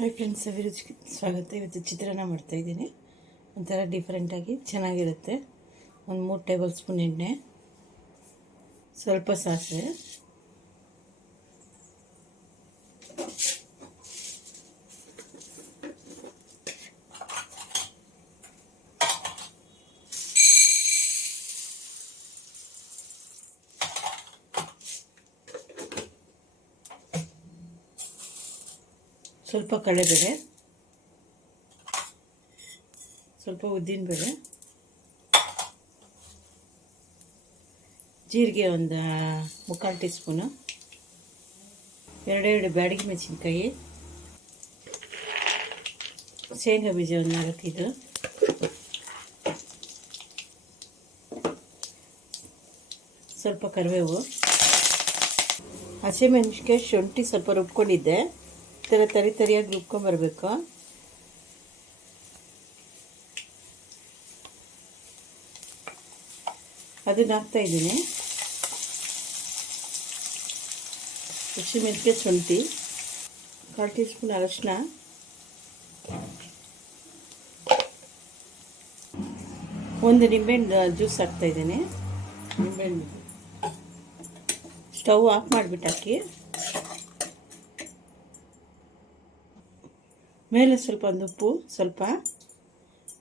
Hi friends, ಅಭಿರುಚಿಗೆ ಸ್ವಾಗತ. ಇವತ್ತು ಚಿತ್ರಾನ್ನ ಮಾಡ್ತಾಯಿದ್ದೀನಿ. ಒಂಥರ ಡಿಫ್ರೆಂಟಾಗಿ ಚೆನ್ನಾಗಿರುತ್ತೆ. ಒಂದು 3 ಟೇಬಲ್ ಸ್ಪೂನ್ ಎಣ್ಣೆ, ಸ್ವಲ್ಪ ಸಾಸಿವೆ, ಸ್ವಲ್ಪ ಕಡಲೆಬೇಳೆ, ಸ್ವಲ್ಪ ಉದ್ದಿನಬೇಳೆ, ಜೀರಿಗೆ ಒಂದು 3/4 ಟೀ ಸ್ಪೂನು, 2 ಬ್ಯಾಡಗಿ ಮೆಣಸಿನ್ಕಾಯಿ, ಶೇಂಗಾ ಬೀಜ ಒಂದು 4-5, ಸ್ವಲ್ಪ ಕರಿಬೇವು, ಹಸಿಮೆಣಸಿನ್ಕಾಯಿ, ಶುಂಠಿ ಸ್ವಲ್ಪ ರುಬ್ಕೊಂಡಿದ್ದೆ. ಈ ಥರ ತರಿಯಾಗಿ ರುಬ್ಕೊಂಬರ್ಬೇಕು. ಅದನ್ನು ಹಾಕ್ತಾಯಿದ್ದೀನಿ. ಹಸಿಮೆಣಸಿನ್ಕಾಯಿ, ಶುಂಠಿ, 1/4 ಟೀ ಸ್ಪೂನ್ ಅರಶಿನ, ಒಂದು ನಿಂಬೆಹಣ್ಣು ಜ್ಯೂಸ್ ಹಾಕ್ತಾಯಿದ್ದೀನಿ. ನಿಂಬೆಹಣ್ಣು ಸ್ಟವ್ ಆಫ್ ಮಾಡಿಬಿಟ್ಟು ಹಾಕಿ. ಮೇಲೆ ಸ್ವಲ್ಪ ಒಂದು ಉಪ್ಪು, ಸ್ವಲ್ಪ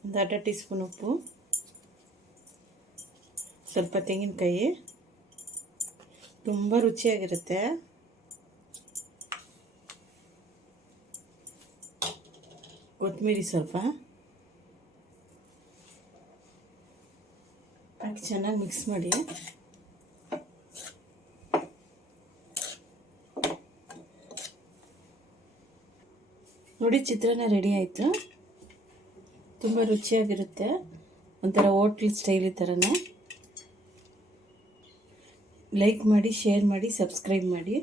ಒಂದು 1/2 ಟೀ ಸ್ಪೂನ್ ಉಪ್ಪು, ಸ್ವಲ್ಪ ತೆಂಗಿನಕಾಯಿ, ತುಂಬ ರುಚಿಯಾಗಿರುತ್ತೆ. ಕೊತ್ತಂಬರಿ ಸ್ವಲ್ಪ ಹಾಕಿ ಚೆನ್ನಾಗಿ ಮಿಕ್ಸ್ ಮಾಡಿ. ನೋಡಿ, ಚಿತ್ರಾನ್ನ ರೆಡಿ ಆಯಿತು. ತುಂಬ ರುಚಿಯಾಗಿರುತ್ತೆ. ಒಂಥರ ಹೋಟ್ಲ್ ಸ್ಟೈಲ್ ಥರನೇ. ಲೈಕ್ ಮಾಡಿ, ಶೇರ್ ಮಾಡಿ, ಸಬ್ಸ್ಕ್ರೈಬ್ ಮಾಡಿ.